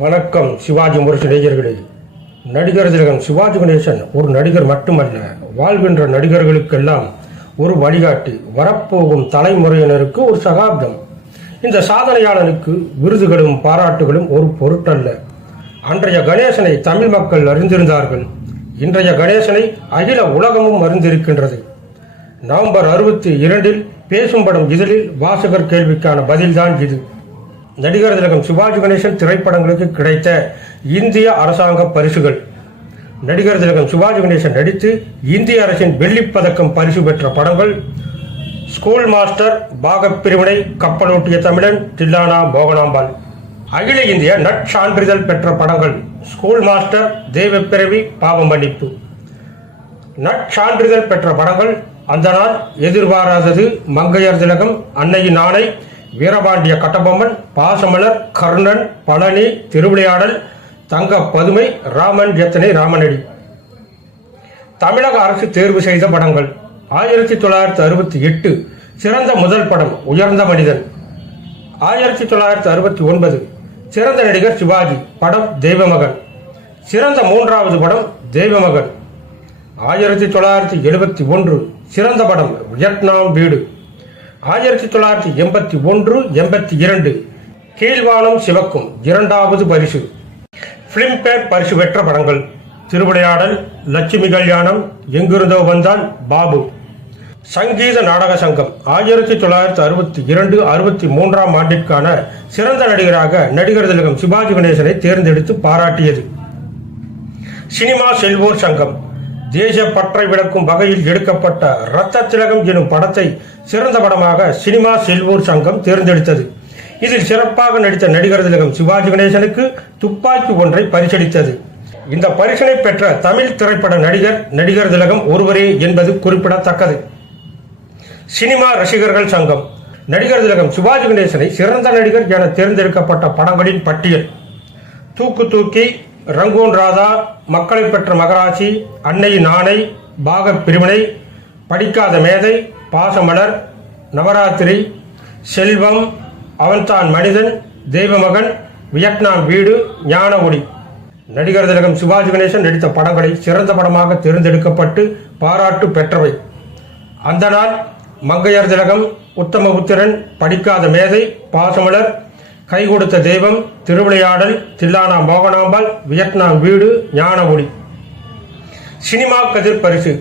வணக்கம் சிவாஜி முரசு நேயர்களே. நடிகர் திலகம் சிவாஜி கணேசன் ஒரு நடிகர் மட்டுமல்ல வாழ்கின்ற நடிகர்களுக்கெல்லாம் ஒரு வழிகாட்டி வரப்போகும் தலைமுறையினருக்கு ஒரு சகாப்தம். இந்த சாதனையாளனுக்கு விருதுகளும் பாராட்டுகளும் ஒரு பொருட்டல்ல. அன்றைய கணேசனை தமிழ் மக்கள் அறிந்திருந்தார்கள். இன்றைய கணேசனை அகில உலகமும் அறிந்திருக்கின்றது. நவம்பர் அறுபத்தி இரண்டில் பேசும் படம் இதழில் வாசகர் கேள்விக்கான பதில்தான் இது. நடிகர் திலகம் சிவாஜி கணேசன் திரைப்படங்களுக்கு கிடைத்த இந்திய அரசாங்க பரிசுகள். நடிகர் திலகம் சிவாஜி கணேசன் நடித்து இந்திய அரசின் வெள்ளிப் பதக்கம் பரிசு பெற்ற படங்கள். ஸ்கூல் மாஸ்டர் பாகப்பிரிவினை கப்பலோட்டிய தமிழன் தில்லானா மோகனாம்பாள். அகில இந்திய நற்சான்றிதழ் பெற்ற படங்கள். ஸ்கூல் மாஸ்டர் தெய்வப்பிறவி பாவம் மன்னிப்பு. நற்சான்றிதழ் பெற்ற படங்கள். அந்த நாள் எதிர்பாராதது மங்கையர் திலகம் அன்னையின் ஆணை வீரபாண்டிய கட்டபொம்மன் பாசமலர் கர்ணன் பழனி திருவிளையாடல் தங்க பதுமை ராமன் எத்தனை ராமனடி. தமிழக அரசு தேர்வு செய்த படங்கள். ஆயிரத்தி தொள்ளாயிரத்தி அறுபத்தி எட்டு சிறந்த முதல் படம் உயர்ந்த மனிதன். ஆயிரத்தி தொள்ளாயிரத்தி அறுபத்தி ஒன்பது சிறந்த நடிகர் சிவாஜி படம் தெய்வமகன். சிறந்த மூன்றாவது படம் தெய்வமகன். ஆயிரத்தி தொள்ளாயிரத்தி எழுபத்தி ஒன்று சிறந்த படம் வியட்நாம் வீடு. ஆயிரத்தி தொள்ளாயிரத்தி எண்பத்தி ஒன்று எண்பத்தி இரண்டு. கீழ்வானம் சிவக்கும் இரண்டாவது பரிசு. பிலிம்பேர் பரிசு பெற்ற படங்கள். திருவிளையாடல் லட்சுமி கல்யாணம் எங்கிருந்தோ வந்தால் பாபு. சங்கீத நாடக சங்கம். ஆயிரத்தி தொள்ளாயிரத்தி அறுபத்தி இரண்டு அறுபத்தி மூன்றாம் ஆண்டிற்கான சிறந்த நடிகராக நடிகர் திலகம் சிவாஜி கணேசனை தேர்ந்தெடுத்து பாராட்டியது. சினிமா செல்வோர் சங்கம். தேச பற்றை விளக்கும் வகையில் எடுக்கப்பட்ட ரத்த திலகம் எனும் படத்தை சிறந்த படமாக சினிமா செல்வோர் சங்கம் தேர்ந்தெடுத்தது. இதில் சிறப்பாக நடித்த நடிகர் திலகம் சிவாஜி கணேசனுக்கு துப்பாக்கி ஒன்றை பரிசளித்தது. இந்த பரிசனை பெற்ற தமிழ் திரைப்பட நடிகர் நடிகர் திலகம் ஒருவரே என்பது குறிப்பிடத்தக்கது. சினிமா ரசிகர்கள் சங்கம். நடிகர் திலகம் சிவாஜி கணேசனை சிறந்த நடிகர் என தேர்ந்தெடுக்கப்பட்ட படங்களின் பட்டியல். தூக்கு தூக்கி ரங்கூன் ராதா மக்களை பெற்ற மகராசி அன்னை நாணை பாக பிரிவினை படிக்காத மேதை பாசமலர் நவராத்திரி செல்வம் அவன்தான் மனிதன் தெய்வமகன் வியட்நாம் வீடு ஞான ஒளி. நடிகர் திலகம் சிவாஜி கணேசன் நடித்த படங்களை சிறந்த படமாக தேர்ந்தெடுக்கப்பட்டு பாராட்டு பெற்றவை. அந்த நாள் மங்கையர் திலகம் உத்தமபுத்திரன் படிக்காத மேதை பாசமலர் கை கொடுத்த தெய்வம் திருவிளையாடல் தில்லானா மோகனாம்பாள் வியட்நாம் வீடு ஞான ஒளி சினிமா கதிர் பரிசு.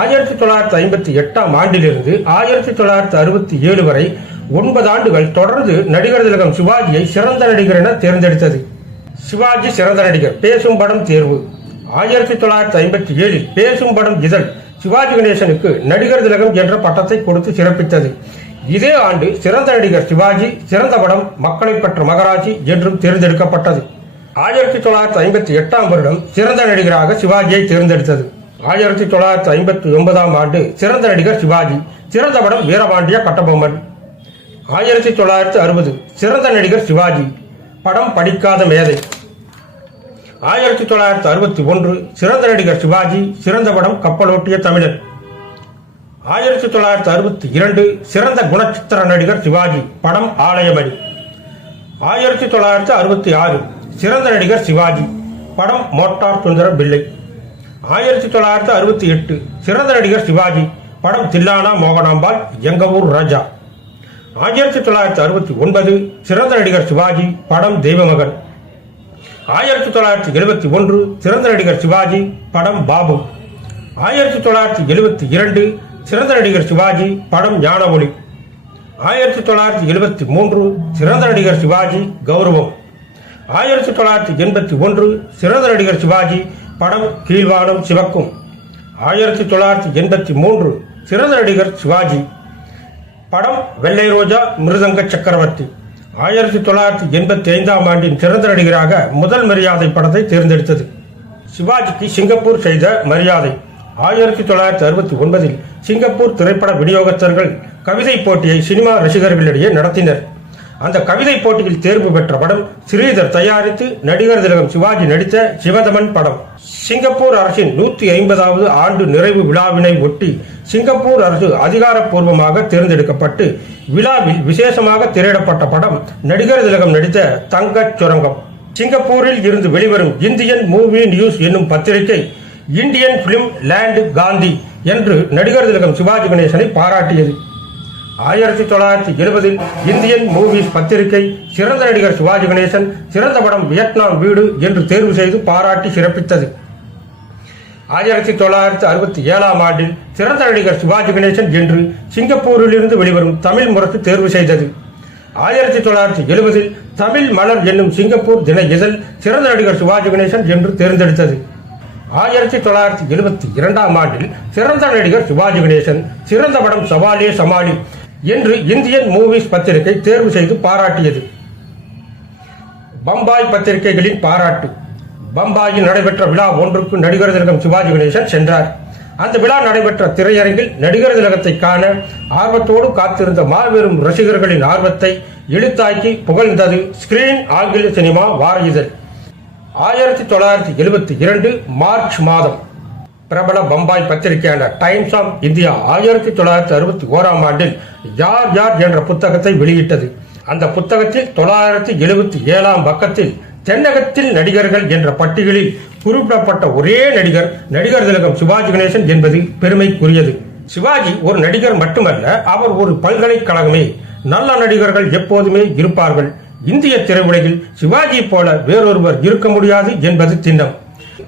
ஆயிரத்தி தொள்ளாயிரத்தி ஐம்பத்தி எட்டாம் ஆண்டிலிருந்து ஆயிரத்தி தொள்ளாயிரத்தி அறுபத்தி ஏழு வரை ஒன்பது ஆண்டுகள் தொடர்ந்து நடிகர் திலகம் சிவாஜியை சிறந்த நடிகர் என தேர்ந்தெடுத்தது. சிவாஜி சிறந்த நடிகர். பேசும் படம் தேர்வு. ஆயிரத்தி தொள்ளாயிரத்தி ஐம்பத்தி ஏழில் பேசும் படம் இதழ் சிவாஜி கணேசனுக்கு நடிகர் திலகம் என்ற பட்டத்தை கொடுத்து சிறப்பித்தது. இதே ஆண்டு சிறந்த நடிகர் சிவாஜி சிறந்த படம் மக்களை பெற்ற மகராஜி என்றும் தேர்ந்தெடுக்கப்பட்டது. ஆயிரத்தி தொள்ளாயிரத்தி ஐம்பத்தி எட்டாம் வருடம் சிறந்த நடிகராக சிவாஜியை தேர்ந்தெடுத்தது. ஆயிரத்தி தொள்ளாயிரத்தி ஐம்பத்தி ஒன்பதாம் ஆண்டு சிறந்த நடிகர் சிவாஜி சிறந்த படம் வீரபாண்டிய கட்டபொம்மன். ஆயிரத்தி தொள்ளாயிரத்தி அறுபது சிறந்த நடிகர் சிவாஜி படம் படிக்காத மேதை. ஆயிரத்தி தொள்ளாயிரத்தி அறுபத்தி ஒன்று சிறந்த நடிகர் சிவாஜி சிறந்த படம் கப்பலோட்டிய தமிழர் ஆயிரத்தி தொள்ளாயிரத்தி அறுபத்தி இரண்டு சிறந்த குணச்சித்திர நடிகர் சிவாஜி படம் ஆலயமணி. ஆயிரத்தி தொள்ளாயிரத்தி அறுபத்தி ஆறு சிறந்த நடிகர் சிவாஜி படம் மோட்டார் சுந்தர பிள்ளை. ஆயிரத்தி தொள்ளாயிரத்தி அறுபத்தி எட்டு சிறந்த நடிகர் சிவாஜி படம் தில்லானா மோகனாம்பாள் எங்க ஊர் ராஜா. ஆயிரத்தி தொள்ளாயிரத்தி அறுபத்தி ஒன்பது சிறந்த நடிகர் சிவாஜி படம் தெய்வமகன். ஆயிரத்தி தொள்ளாயிரத்தி எழுபத்தி ஒன்று சிறந்த நடிகர் சிவாஜி படம் பாபு. ஆயிரத்தி தொள்ளாயிரத்தி எழுபத்தி இரண்டு சிறந்த நடிகர் சிவாஜி படம் ஞானமொழி. ஆயிரத்தி தொள்ளாயிரத்தி எழுபத்தி மூன்று சிறந்த நடிகர் சிவாஜி கௌரவம். ஆயிரத்தி தொள்ளாயிரத்தி எண்பத்தி ஒன்று சிறந்த நடிகர் சிவாஜி படம் கீழ்வானம் சிவக்கும். ஆயிரத்தி தொள்ளாயிரத்தி எண்பத்தி மூன்று சிறந்த நடிகர் சிவாஜி படம் வெள்ளை ரோஜா மிருதங்க சக்கரவர்த்தி. ஆயிரத்தி தொள்ளாயிரத்தி எண்பத்தி ஐந்தாம் ஆண்டின் சிறந்த நடிகராக முதல் மரியாதை படத்தை தேர்ந்தெடுத்தது. சிவாஜிக்கு சிங்கப்பூர் செய்த மரியாதை. ஆயிரத்தி தொள்ளாயிரத்தி அறுபத்தி ஒன்பதில் சிங்கப்பூர் திரைப்பட விநியோகஸ்தர்கள் கவிதை போட்டியை சினிமா ரசிகர்களிடையே நடத்தினர். அந்த கவிதை போட்டியில் தேர்வு பெற்ற படம் ஸ்ரீதர் தயாரித்து நடிகர் திலகம் சிவாஜி நடித்த சிவதமன் படம். சிங்கப்பூர் அரசின் நூற்றி ஐம்பதாவது ஆண்டு நிறைவு விழாவினை ஒட்டி சிங்கப்பூர் அரசு அதிகாரப்பூர்வமாக தேர்ந்தெடுக்கப்பட்டு விழாவில் விசேஷமாக திரையிடப்பட்ட படம் நடிகர் திலகம் நடித்த தங்கச் சுரங்கம். சிங்கப்பூரில் இருந்து வெளிவரும் இந்தியன் மூவி நியூஸ் என்னும் பத்திரிகை இந்தியன் பிலிம் லேண்ட் காந்தி என்று நடிகர் திலகம் சிவாஜி கணேசனை பாராட்டியது. ஆயிரத்தி தொள்ளாயிரத்தி எழுபதில் இந்தியன் மூவிஸ் பத்திரிகை சிறந்த நடிகர் சிவாஜி கணேசன் சிறந்த படம் வியட்நாம் வீடு என்று தேர்வு செய்து பாராட்டி சிறப்பித்தது. ஆயிரத்தி தொள்ளாயிரத்தி அறுபத்தி ஏழாம் ஆண்டில் சிறந்த நடிகர் சிவாஜி கணேசன் என்று சிங்கப்பூரில் இருந்து வெளிவரும் தமிழ் முரசு தேர்வு செய்தது. ஆயிரத்தி தொள்ளாயிரத்தி எழுபதில் தமிழ் மலர் என்னும் சிங்கப்பூர் தின இதழ் சிறந்த நடிகர் சிவாஜி கணேசன் என்று தேர்ந்தெடுத்தது. ஆயிரத்தி தொள்ளாயிரத்தி எழுபத்தி இரண்டாம் ஆண்டில் சிறந்த நடிகர் சிவாஜி கணேசன் சிறந்த படம் சவாலே சமாளி என்று இந்தியன் மூவிஸ் பத்திரிகை தேர்வு செய்து பாராட்டியது. பம்பாய் பத்திரிகைகளின் பாராட்டு. பம்பாயில் நடைபெற்ற விழா ஒன்றுக்கு நடிகர் திலகம் சிவாஜி கணேசன் சென்றார். அந்த விழா நடைபெற்ற திரையரங்கில் நடிகர் திலகத்தை காண ஆர்வத்தோடு காத்திருந்த மாபெரும் ரசிகர்களின் ஆர்வத்தை இழுத்தாக்கி புகழ்ந்தது ஸ்கிரீன் ஆங்கில சினிமா வார இதழ். ஆயிரத்தி தொள்ளாயிரத்தி எழுபத்தி இரண்டு மார்ச் மாதம் பிரபல பம்பாய் பத்திரிகையான டைம்ஸ் ஆஃப் இந்தியா ஆயிரத்தி தொள்ளாயிரத்தி அறுபத்தி ஓராம் ஆண்டில் யார் யார் என்ற புத்தகத்தை வெளியிட்டது. அந்த புத்தகத்தில் தொள்ளாயிரத்தி எழுபத்தி ஏழாம் பக்கத்தில் தென்னகத்தில் நடிகர்கள் என்ற பட்டியலில் குறிப்பிடப்பட்ட ஒரே நடிகர் நடிகர் திலகம் சிவாஜி கணேசன் என்பது பெருமைக்குரியது. சிவாஜி ஒரு நடிகர் மட்டுமல்ல அவர் ஒரு பல்கலைக்கழகமே. நல்ல நடிகர்கள் எப்போதுமே இருப்பார்கள். இந்திய திரையுலகில் சிவாஜி போல வேறொருவர் இருக்க முடியாது என்பது திண்ணம்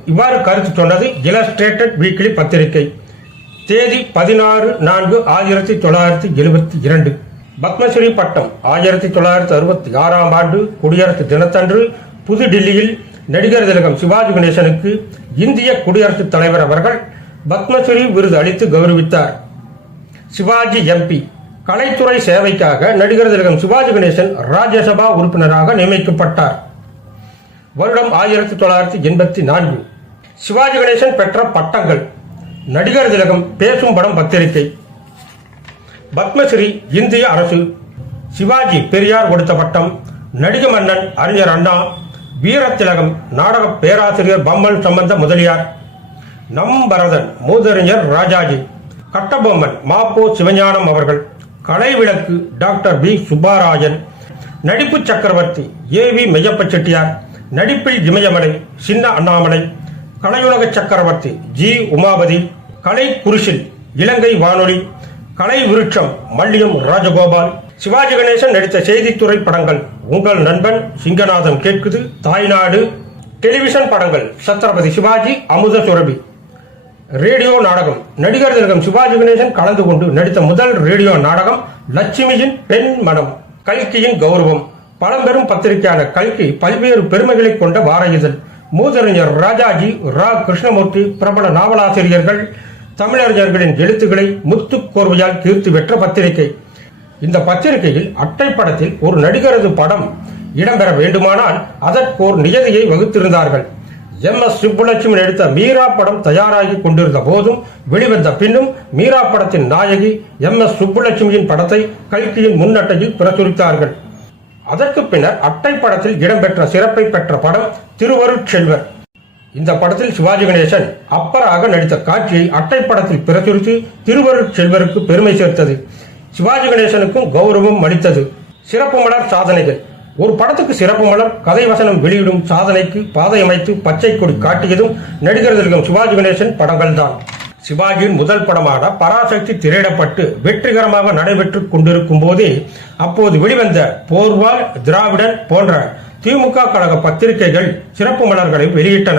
இவ்வாறு கருத்து சொன்னது இலஸ்ட்ரேட்டட் வீக்லி பத்திரிகை. தேதி பதினாறு நான்கு ஆயிரத்தி தொள்ளாயிரத்தி எழுபத்தி இரண்டு. பத்மஸ்ரீ பட்டம் ஆயிரத்தி தொள்ளாயிரத்தி அறுபத்தி ஆறாம் ஆண்டு குடியரசு தினத்தன்று புதுடில்லியில் நடிகர் திலகம் சிவாஜி கணேசனுக்கு இந்திய குடியரசுத் தலைவர் அவர்கள் பத்மஸ்ரீ விருது அளித்து கௌரவித்தார். சிவாஜி எம்பி. கலைத்துறை சேவைக்காக நடிகர் திலகம் சிவாஜி கணேசன் ராஜ்யசபா உறுப்பினராக நியமிக்கப்பட்டார். வருடம் ஆயிரத்தி தொள்ளாயிரத்தி எண்பத்தி நான்கு. சிவாஜி கணேசன் பெற்ற பட்டங்கள். நடிகர் திலகம் பேசும் படம் பத்திரிகை. பத்மஸ்ரீ இந்திய அரசு. சிவாஜி பெரியார் கொடுத்த பட்டம். நடிக மன்னன் அறிஞர் அண்ணா. வீரத்திலகம் நாடக பேராசிரியர் பம்மல் சம்பந்த முதலியார். நம்பரதன் மூதறிஞர் ராஜாஜி. கட்டபொம்மன் மாப்போ சிவஞானம் அவர்கள். கலைவிளக்கு டாக்டர் பி சுப்பாராஜன் நடிப்பு சக்கரவர்த்தி ஏ. வி. மெய்யப்ப செட்டியார் நடிப்பில் இமயமலை சின்ன அண்ணாமலை கலையுலக சக்கரவர்த்தி ஜி. உமாபதி கலை குருஷில் இலங்கை வானொலி கலை விருட்சம் மல்லியம் ராஜகோபால் சிவாஜி கணேசன் நடித்த செய்தித்துறை படங்கள் உங்கள் நண்பன் சிங்கநாதம் கேட்குது தாய்நாடு டெலிவிஷன் படங்கள் சத்ரபதி சிவாஜி அமுத சுரபி. ரேடியோ நாடகம். நடிகர் திலகம் சிவாஜி கணேசன் கலந்து கொண்டு நடித்த முதல் ரேடியோ நாடகம் லட்சுமியின் பெண் மனம் கல்கியின் கௌரவம். பழம்பெரும் பத்திரிகையான கல்கி பல்வேறு பெருமைகளை கொண்ட வார இதழ். மூதறிஞர் ராஜாஜி ரா. கிருஷ்ணமூர்த்தி பிரபல நாவலாசிரியர்கள் தமிழறிஞர்களின் எழுத்துக்களை முத்து கோர்வையால் தீர்த்து பெற்ற பத்திரிகை. இந்த பத்திரிகையில் அட்டைப்படத்தில் ஒரு நடிகரது படம் இடம்பெற வேண்டுமானால் அதற்கு ஒரு நியதியை வகுத்திருந்தார்கள். எம் எஸ் சுப்புலட்சுமி நடித்த மீரா படம் தயாராகி கொண்டிருந்த போதும் வெளிவந்த பின்னும் மீரா படத்தின் நாயகி எம் எஸ் சுப்புலட்சுமியின் படத்தை கல்கியின் முன்னட்டையில் பிரசுரித்தார்கள். அதற்கு பின்னர் அட்டை படத்தில் இடம்பெற்ற சிறப்பை பெற்ற படம் திருவருட்செல்வர். இந்த படத்தில் சிவாஜி கணேசன் அப்பராக நடித்த காட்சியை அட்டை படத்தில் பிரசுரித்து திருவருட்செல்வருக்கு பெருமை சேர்த்தது. சிவாஜி கணேசனுக்கும் கௌரவம் அளித்தது. சிறப்பு மலர் சாதனைகள். ஒரு படத்துக்கு சிறப்பு மலர் கதை வசனம் வெளியிடும் சாதனைக்கு பாதை அமைத்து பச்சை கொடி காட்டியதும் நடிகர் திலகம் சிவாஜி கணேசன் படங்கள் தான் சிவாஜியின் முதல் படமான பராசக்தி திரையிடப்பட்டு வெற்றிகரமாக நடைபெற்று கொண்டிருக்கும் போதே அப்போது வெளிவந்த போர்வால் திராவிடன் போன்ற திமுக கழக பத்திரிகைகள் சிறப்பு மலர்களை வெளியிட்டன.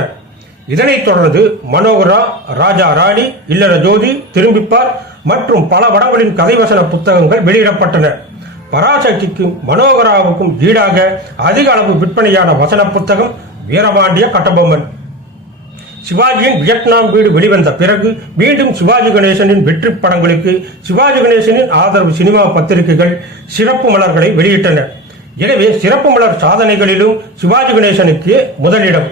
இதனைத் தொடர்ந்து மனோகரா ராஜா ராணி இல்லற ஜோதி திரும்பிப்பார் மற்றும் பல படங்களின் கதைவசன புத்தகங்கள் வெளியிடப்பட்டன. பராசக்திக்கும் மனோகராவுக்கும் ஈடாக அதிக அளவு விற்பனையான வசன புத்தகம் வீரபாண்டிய கட்டபொம்மன். சிவாஜியின் வியட்நாம் வீடு வெளிவந்த பிறகு மீண்டும் சிவாஜி கணேசனின் வெற்றி படங்களுக்கு சிவாஜி கணேசனின் ஆதரவு சினிமா பத்திரிகைகள் சிறப்பு மலர்களை வெளியிட்டன. எனவே சிறப்பு மலர் சாதனைகளிலும் சிவாஜி கணேசனுக்கு முதலிடம்.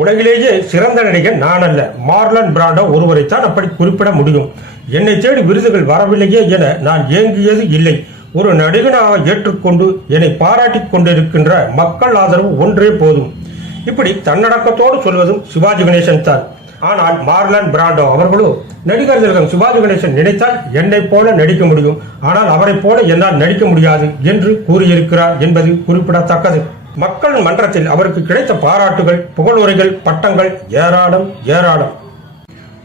உலகிலேயே சிறந்த நடிகர் நான் அல்ல மார்லன் பிராண்டோ ஒருவரைத்தான் அப்படி குறிப்பிட முடியும். என்னை தேடி விருதுகள் வரவில்லையே என நான் ஏங்கியது இல்லை. ஒரு நடிகனாக ஏற்றுக்கொண்டு என்னை பாராட்டிக் கொண்டிருக்கின்ற மக்கள் ஆதரவு ஒன்றே போதும். இப்படி தன்னடக்கத்தோடு சொல்வதும் சிவாஜி கணேசன் தான். ஆனால் மார்லன் பிராண்டோ அவர்களோ நடிகர் திலகம் சிவாஜி கணேசன் நினைத்தால் என்னைப் போல நடிக்க முடியும். ஆனால் அவரைப் போல என்னால் நடிக்க முடியாது என்று கூறியிருக்கிறார் என்பது குறிப்பிடத்தக்கது. மக்கள் மன்றத்தில் அவருக்கு கிடைத்த பாராட்டுகள் புகழுரைகள் பட்டங்கள் ஏராளம் ஏராளம்.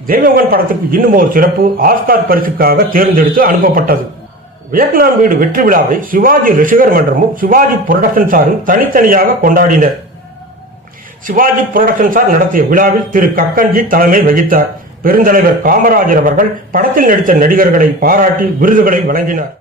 தெய்வங்கள் படத்துக்கு இன்னும் ஒரு சிறப்பு ஆஸ்கார் பரிசுக்காக தேர்ந்தெடுத்து அனுப்பப்பட்டது. வியட்நாம் வீடு வெற்றி விழாவை சிவாஜி ரிஷிகர் மன்றமும் சிவாஜி புரொடக்ஷன்ஸாரும் தனித்தனியாக கொண்டாடினர். சிவாஜி புரொடக்ஷன்ஸார் நடத்திய விழாவில் திரு கக்கன்ஜி தலைமை வகித்தார். பெருந்தலைவர் காமராஜர் அவர்கள் படத்தில் நடித்த நடிகர்களை பாராட்டி விருதுகளை வழங்கினார்.